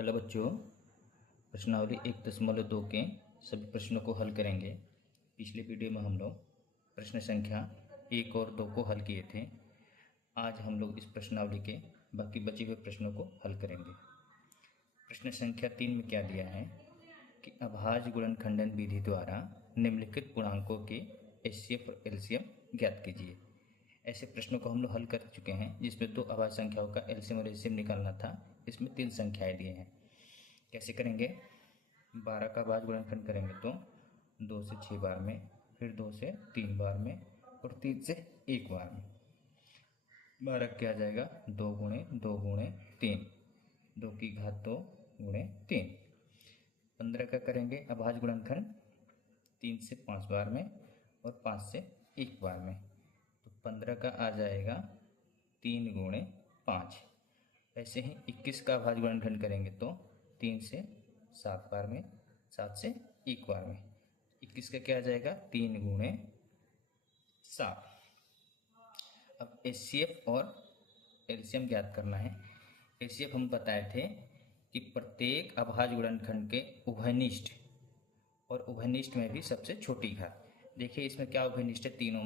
Hello बच्चों, प्रश्नावली 1.2 के सभी प्रश्नों को हल करेंगे। पिछले वीडियो में हम लोग प्रश्न संख्या 1 और 2 को हल किए थे। आज हम लोग इस प्रश्नावली के बाकी बचे हुए प्रश्नों को हल करेंगे। प्रश्न संख्या 3 में क्या दिया है कि अभाज्य गुणनखंडन विधि द्वारा निम्नलिखित पूर्णांकों के एचसीएफ और एलसीएम ज्ञात कीजिए। ऐसे प्रश्नों को हम लोग हल कर चुके हैं जिसमें 2 अभाज्य संख्याओं का एलसीएम और एचसीएम निकालना था। इसमें 3 संख्याएं दिए हैं। कैसे करेंगे? 12 का अभाज्य गुणनखंड करेंगे तो 2 से 6 बार में, फिर 2 से 3 बार में और 3 से 1 बार में। 12 क्या आ जाएगा? 2 गुणे 2 गुणे 3, 2 की घात 2 गुणे 3। 15 का करेंगे अभाज्य गुणनखंड 3 से 5 बार में और 5 से 1 बार में, तो 15 का आ जाएगा 3 गुणे 5। ऐसे ही 21 का अभाज्य गुणनखंड करेंगे तो 3 से 7 बार में, 7 से 1 बार में। 21 का क्या आ जाएगा? 3 गुणे 7। अब एचसीएफ और एलसीएम ज्ञात करना है। एचसीएफ हम बताए थे कि प्रत्येक अभाज्य गुणनखंड के उभयनिष्ठ और उभयनिष्ठ में भी सबसे छोटी घात। देखिए इसमें क्या उभयनिष्ठ है? तीनों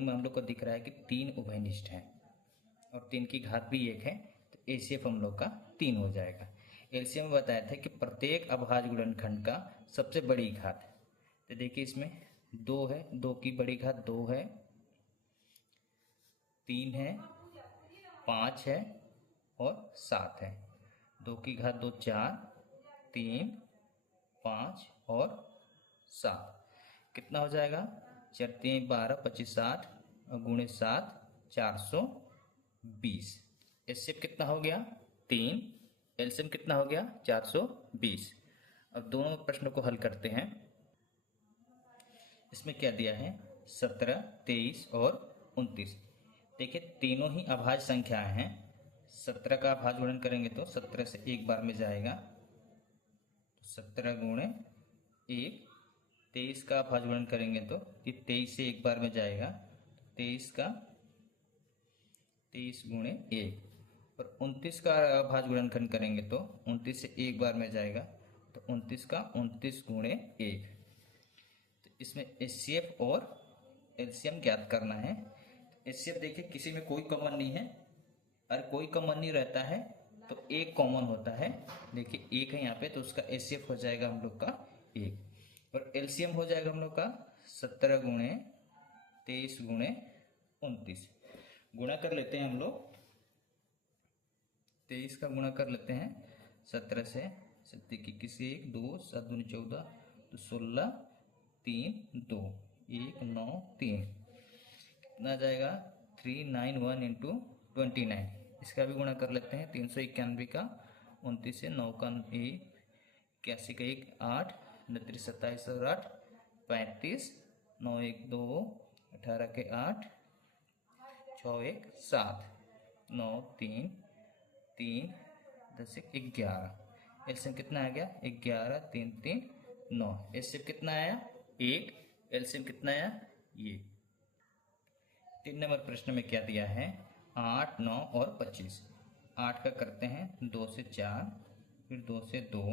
में हम लोग को दिख रहा है कि 3 उभयनिष्ठ हैं और 3 की घात भी 1 है, तो एचसीएफ हम लोग का 3 हो जाएगा। एलसीएम में बताया था कि प्रत्येक अभाज्य गुणनखंड का सबसे बड़ी घात। तो देखिए इसमें 2 है, 2 की बड़ी घात 2 है, 3 है, 5 है और 7 है। 2 की घात 2 4, 3, 5 और 7 कितना हो जाएगा? 4 3 12 25 60 और गुणे 7 420। एचसीएफ कितना हो गया? 3। एलसीएम कितना हो गया? 420। अब दोनों प्रश्नों को हल करते हैं। इसमें क्या दिया है? 17, 23 और 29। देखिए तीनों ही अभाज्य संख्याएं हैं। 17 का अभाज्य गुणन करेंगे तो 17 से 1 बार में जाएगा, तो 17 गुणे 1। 23 का अभाज्य गुणन करेंगे तो ये 23 से 1 बार में जाएगा, 23 का 23 गुणे 1। और 29 का अभाज्य गुणनखंड करेंगे तो 29 से 1 बार में जाएगा, तो 29 का 29 गुणे 1। तो इसमें एचसीएफ और एलसीएम ज्ञात करना है। एचसीएफ देखिए किसी में कोई कॉमन नहीं है, अगर कोई कॉमन नहीं रहता है तो एक कॉमन होता है। देखिए 1 है यहाँ पे, तो उसका एचसीएफ हो जाएगा हम लोग का 1। और एलसीएम हो जाएगा हम लोग का 17 गुणे 23 गुणे 29। गुणा कर लेते हैं हम लोग। 23 का गुणा कर लेते हैं 17 से, 17 की किसी 1 2 7 दूनी 14, तो 16 3 2 1 9 3 कितना जाएगा? 391 इंटू 29। इसका भी गुणा कर लेते हैं। 391 का 29 से 9 का 1, 81 का 1 8, 29 27 और 8 35, 9 1 2, 18 के 8, 6 1 7, 9 3 3, 10 1 11। एलसीएम कितना आ गया? 11 3 3 9। एचसीएफ कितना आया? 1। एलसीएम कितना आया? ये। 3 नंबर प्रश्न में क्या दिया है? 8 9 और 25। 8 का करते हैं 2 से 4, फिर 2 से 2,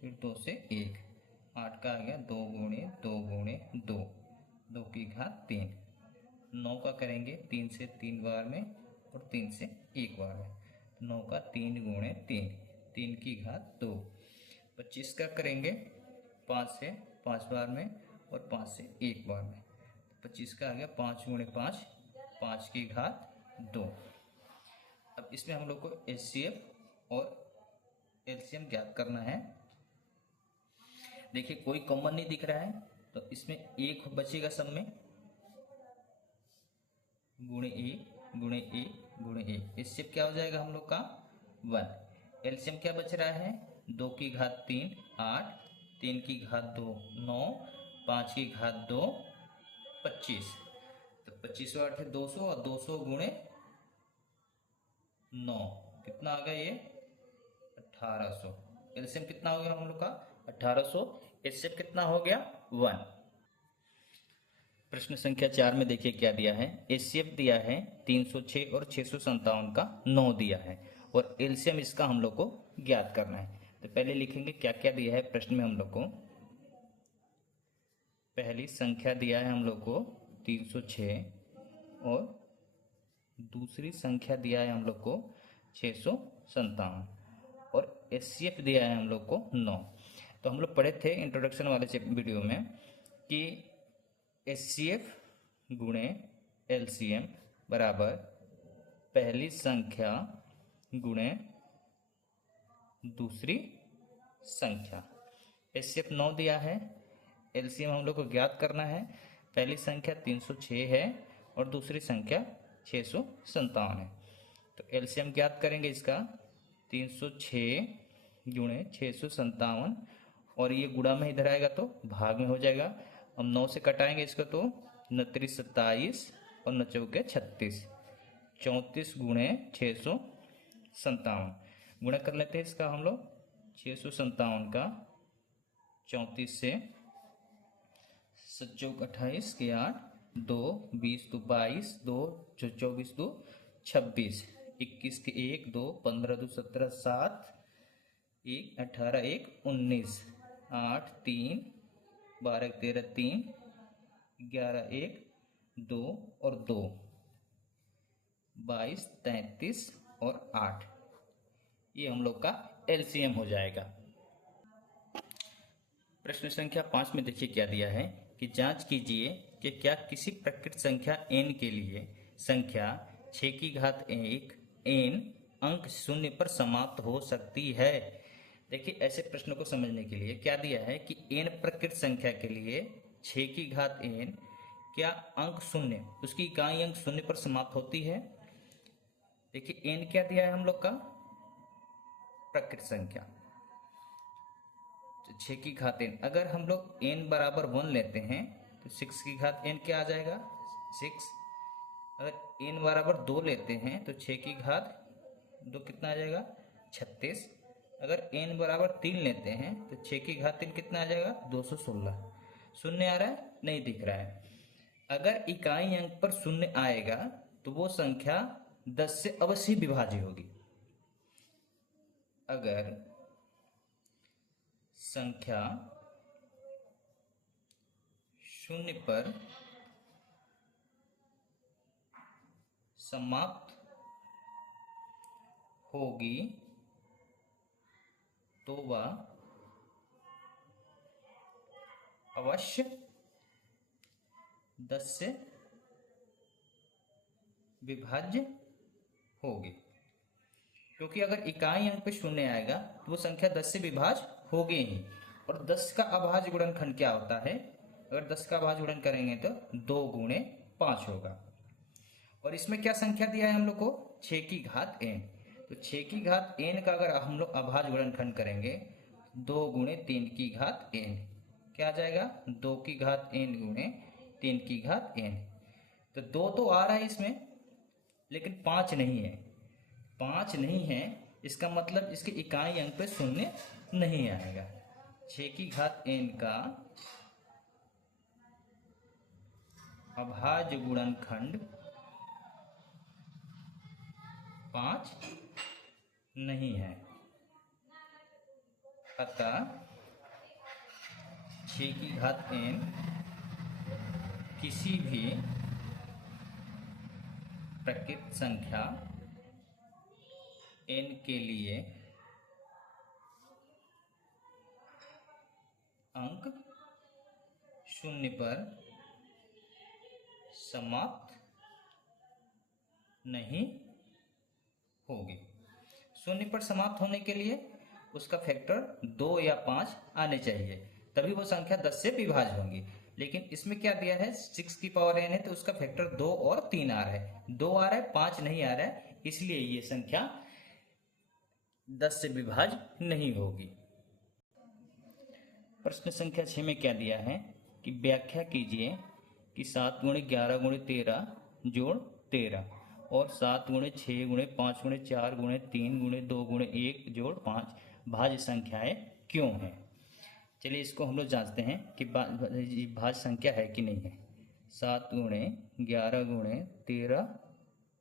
फिर 2 से 1। 8 का आ गया 2 गुणे 2 गुणे 2, 2 की घात 3। 9 का करेंगे 3 से 3 बार में और 3 से 1 बार में, 9 का 3 गुणे 3, 3 की घात 2। 25 का करेंगे 5 से 5 बार में और 5 से 1 बार में, 25 का आ गया 5 गुणे 5, 5 की घात 2। अब इसमें हम लोग को एचसीएफ और एलसीएम ज्ञात करना है। देखिए कोई कॉमन नहीं दिख रहा है, तो इसमें 1 बचेगा सब में, गुणे 1 गुणे 1 गुणे 1। एचसीएफ क्या हो जाएगा हम लोग का? 1। एलसीएम क्या बच रहा है? 2 की घात 3 8, 3 की घात 2 9, 5 की घात 2 25। तो 25 और 8 है 200 और 200 गुणे 9 कितना आ गया? ये 1800। एलसीएम कितना हो गया हम लोग का? 1800। एचसीएफ कितना हो गया? 1। प्रश्न संख्या 4 में देखिए क्या दिया है। एचसीएफ दिया है 306 और 657 का 9 दिया है और एलसीएम इसका हम लोग को ज्ञात करना है। तो पहले लिखेंगे क्या क्या दिया है प्रश्न में हम लोग को। पहली संख्या दिया है हम लोग को 306 और दूसरी संख्या दिया है हम लोग को 657 और एचसीएफ दिया है हम लोग को 9। तो हम लोग पढ़े थे इंट्रोडक्शन वाले वीडियो में कि एचसीएफ गुणे एलसीएम बराबर पहली संख्या गुणे दूसरी संख्या। एचसीएफ 9 दिया है, एलसीएम हम लोग को ज्ञात करना है। पहली संख्या 306 है और दूसरी संख्या 657 है। तो एलसीएम ज्ञात करेंगे इसका 306 गुणे 657 और ये गुणा में इधर आएगा तो भाग में हो जाएगा। हम 9 से कटाएंगे इसको तो 29 27 और 9 चौके 36, 34 गुणे 657 गुणा कर लेते हैं इसका हम लोग 657 का 34 से 7 चौक 28 के 8 2 20 2 22 2 24 2 26 21 के 1 2 15 2 17 7 1 18 1 19 8 3 12 13 3 11 1 2 और 2 22 33 और 8। ये हम लोग का एलसीएम हो जाएगा। प्रश्न संख्या 5 में देखिए क्या दिया है कि जांच कीजिए कि क्या किसी प्रकृत संख्या n के लिए संख्या 6 की घात 1 n अंक शून्य पर समाप्त हो सकती है। देखिए ऐसे प्रश्नों को समझने के लिए क्या दिया है कि n प्रकृत संख्या के लिए 6 की घात n क्या अंक शून्य, उसकी इकाई अंक शून्य पर समाप्त होती है। देखिए n क्या दिया है हम लोग का, प्रकृत संख्या 6 की घात n। अगर हम लोग n बराबर 1 लेते हैं तो 6 की घात n क्या आ जाएगा 6। अगर n बराबर 2 लेते हैं तो 6 की घात 2 कितना आ जाएगा 36। अगर n बराबर 3 लेते हैं तो 6 की घात 3 कितना आ जाएगा 216। शून्य आ रहा है, नहीं दिख रहा है। अगर इकाई अंक पर शून्य आएगा तो वो संख्या 10 से अवश्य विभाज्य होगी। अगर संख्या शून्य पर समाप्त होगी तो वह अवश्य 10 से विभाज्य होगी, क्योंकि अगर इकाई अंक पे शून्य आएगा तो वो संख्या 10 से विभाज्य होगी ही। और 10 का अभाज्य गुणनखंड क्या होता है, अगर 10 का अभाज्य गुणन करेंगे तो 2 गुणे 5 होगा। और इसमें क्या संख्या दिया है हम लोग को 6 की घात n। तो 6 की घात n का अगर हम लोग अभाज्य गुणनखंड करेंगे 2 गुणे 3 की घात n क्या आ जाएगा 2 की घात n गुणे 3 की घात n। तो 2 तो आ रहा है इसमें लेकिन 5 नहीं है। 5 नहीं है इसका मतलब इसके इकाई अंक पे शून्य नहीं आएगा। 6 की घात n का अभाज्य गुणनखंड 5 नहीं है। अतः 6 की घात n किसी भी प्रकृत संख्या n के लिए अंक शून्य पर समाप्त नहीं होगी। शून्य पर समाप्त होने के लिए उसका फैक्टर 2 या 5 आने चाहिए, तभी वो संख्या 10 से विभाज्य होंगी। लेकिन इसमें क्या दिया है 6 की पावर n है तो उसका फैक्टर 2 और 3 आ रहा है, 2 आ रहा है 5 नहीं आ रहा है, इसलिए ये संख्या 10 से विभाज्य नहीं होगी। प्रश्न संख्या 6 में क्या दिया है कि व्याख्या कीजिए कि 7 गुणे 11 गुणे 13 जोड़ 13 और 7 गुणे 6 गुणे 5 गुणे 4 गुणे 3 गुणे 2 गुणे 1 जोड़ 5 भाज्य संख्याएं क्यों हैं। चलिए इसको हम लोग जांचते हैं कि भाज्य संख्या है कि नहीं है। 7 गुणे 11 गुणे 13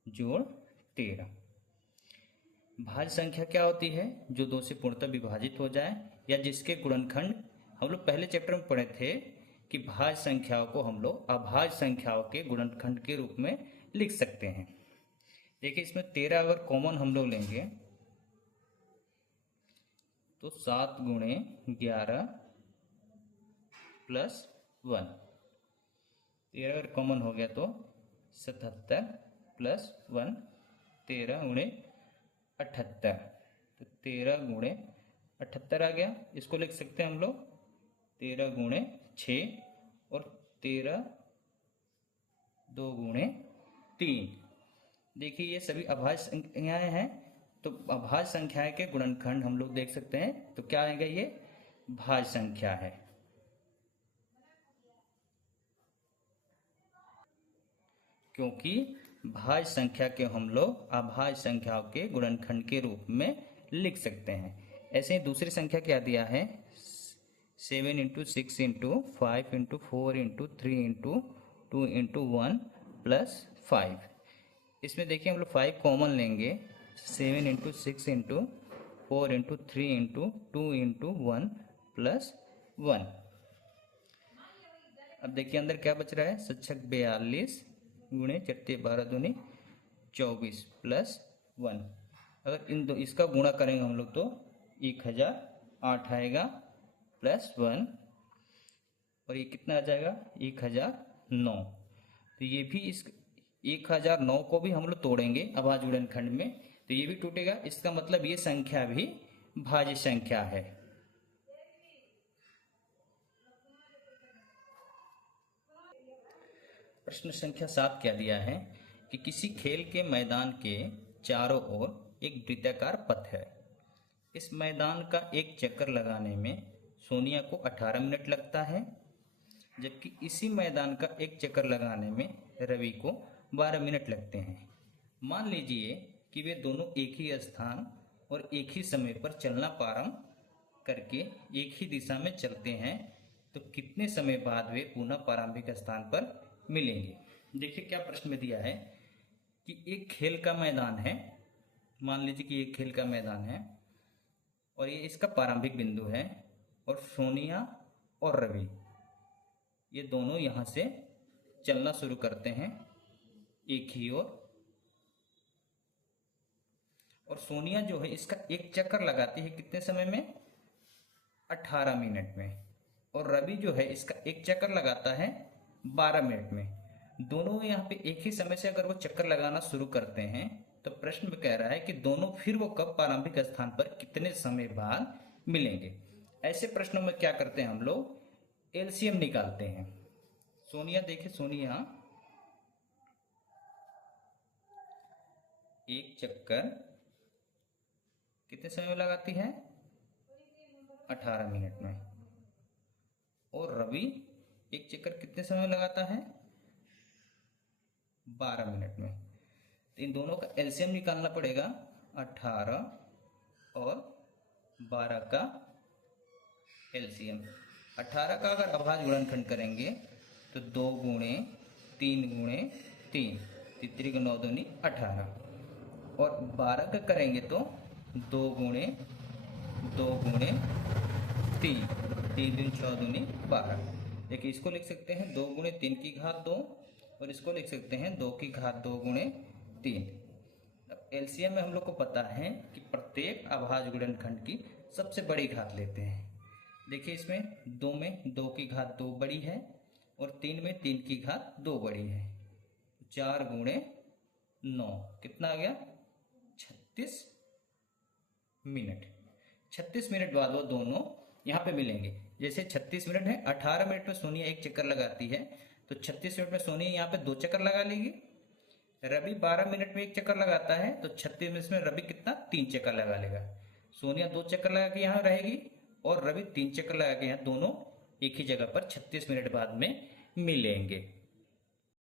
जोड़ 13, भाज्य संख्या क्या होती है? जो 2 से पूर्णतः विभाजित हो जाए या जिसके गुणनखंड, हम लोग पहले चैप्टर में पढ़े थे कि भाज्य संख्याओं को हम लोग अभाज्य संख्याओं के गुणनखंड के रूप में लिख सकते हैं। देखिए इसमें 13 अगर कॉमन हम लोग लेंगे तो 7 गुणे 11 प्लस 1, 13 अगर कॉमन हो गया तो 77 प्लस 1, 13 गुणे 78, तो 13 गुणे 78 आ गया। इसको लिख सकते हैं हम लोग 13 गुणे 6 और 13 2 गुणे 3। देखिए ये सभी अभाज्य संख्याएं हैं, तो अभाज्य संख्याएं के गुणनखंड हम लोग देख सकते हैं, तो क्या आएगा? ये भाज्य संख्या है। क्योंकि भाज्य संख्या के हम लोग अभाज्य संख्याओं के गुणनखंड के रूप में लिख सकते हैं। ऐसे ही दूसरी संख्या क्या दिया है? 7 into 6 into 5 into 4 into 3 into 2 into 1 plus 5। इसमें देखिए हम लोग 5 कॉमन लेंगे, 7 into 6 into 4 into 3 into 2 into 1 plus 1। अब देखिए अंदर क्या बच रहा है? 7 42 गुणे 4 12 दूनी 24 प्लस 1। अगर इन दो इसका गुणा करेंगे हम लोग तो 1008 आएगा प्लस 1, और ये कितना आ जाएगा? 1009। तो ये भी इस 1009 को भी हम लोग तोड़ेंगे अभाज्य गुणनखंड में, तो ये भी टूटेगा। इसका मतलब ये संख्या भी भाज्य संख्या है। प्रश्न संख्या 7 क्या दिया है कि किसी खेल के मैदान के चारों ओर एक वृत्ताकार पथ है। इस मैदान का एक चक्कर लगाने में सोनिया को 18 मिनट लगता है, जबकि इसी मैदान का एक चक्कर लगाने में रवि को 12 मिनट लगते हैं। मान लीजिए कि वे दोनों एक ही स्थान और एक ही समय पर चलना प्रारंभ करके एक ही दिशा में चलते हैं, तो कितने समय बाद वे पुनः प्रारंभिक स्थान पर मिलेंगे? देखिए क्या प्रश्न में दिया है कि एक खेल का मैदान है, मान लीजिए कि एक खेल का मैदान है और ये इसका प्रारंभिक बिंदु है, और सोनिया और रवि ये दोनों यहाँ से चलना शुरू करते हैं एक ही ओर, और सोनिया जो है इसका एक चक्कर लगाती है कितने समय में? 18 मिनट में, और रवि जो है इसका एक चक्कर लगाता है 12 मिनट में। दोनों यहाँ पे एक ही समय से अगर वो चक्कर लगाना शुरू करते हैं, तो प्रश्न में कह रहा है कि दोनों फिर वो कब प्रारंभिक स्थान पर कितने समय बाद मिलेंगे। ऐसे प्रश्नों में क्या करते हैं हम लोग? एलसीएम निकालते हैं। सोनिया, देखिए सोनिया एक चक्कर कितने समय में लगाती है? 18 मिनट में, और रवि एक चक्कर कितने समय में लगाता है? 12 मिनट में। तो इन दोनों का एलसीएम निकालना पड़ेगा। 18 और 12 का एलसीएम। 18 का अगर अभाज्य गुणनखंड करेंगे तो 2 गुणे 3 गुणे 3, 3 9 दूनी 18, और 12 का करेंगे तो 2 गुणे 3, 3 दिन 6 दूनी 12। देखिए इसको लिख सकते हैं 2 गुणे 3 की घात 2, और इसको लिख सकते हैं 2 की घात 2 गुणे 3। अब एलसीएम में हम लोग को पता है कि प्रत्येक अभाज्य गुणनखंड की सबसे बड़ी घात लेते हैं। देखिए इसमें 2 में 2 की घात 2 बड़ी है, और 3 में 3 की घात 2 बड़ी है। 4 गुणे 9 कितना आ गया? 36 मिनट। 36 मिनट बाद वो दोनों यहाँ पे मिलेंगे। जैसे 36 मिनट है, 18 मिनट में सोनिया एक चक्कर लगाती है, तो 36 मिनट में सोनिया यहाँ पे 2 चक्कर लगा लेगी। रवि 12 मिनट में एक चक्कर लगाता है, तो 36 मिनट में रवि कितना? 3 चक्कर लगा लेगा। सोनिया 2 चक्कर लगा के यहाँ रहेगी, और रवि 3 चक्कर लगा के यहाँ, दोनों एक ही जगह पर 36 मिनट बाद में मिलेंगे।